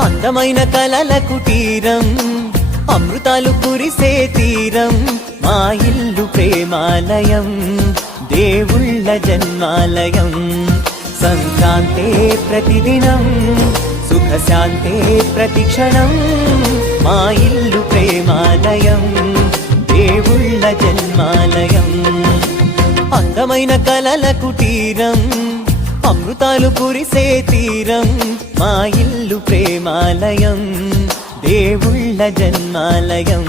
అందమైన కలల కుటీరం, అమృతాలు కురిసే తీరం, మా ఇల్లు ప్రేమాలయం, దేవుళ్ళ జన్మాలయం. సంక్రాంతే ప్రతిదినం, సుఖశాంతే ప్రతిక్షణం, మా ఇల్లు ప్రేమాలయం, దేవుళ్ళ జన్మాలయం. అందమైన కలల కుటీరం, అమృతాలు కురిసే తీరం, మా ఇల్లు ప్రేమాలయం, దేవుళ్ళ జన్మాలయం.